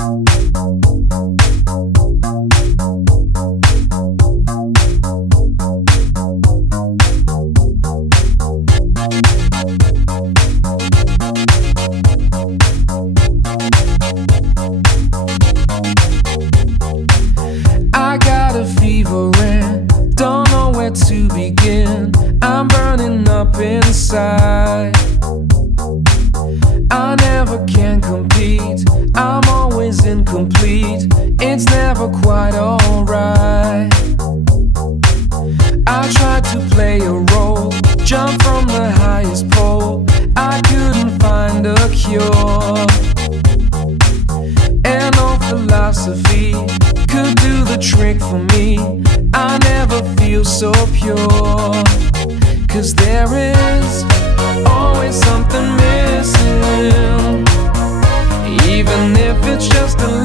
I got a fever and don't know where to begin. I'm burning up inside. I never can compete, I'm always incomplete. It's never quite alright. I tried to play a role, jump from the highest pole. I couldn't find a cure, and no philosophy could do the trick for me. I never feel so pure, 'cause there is always something missing, even if it's just a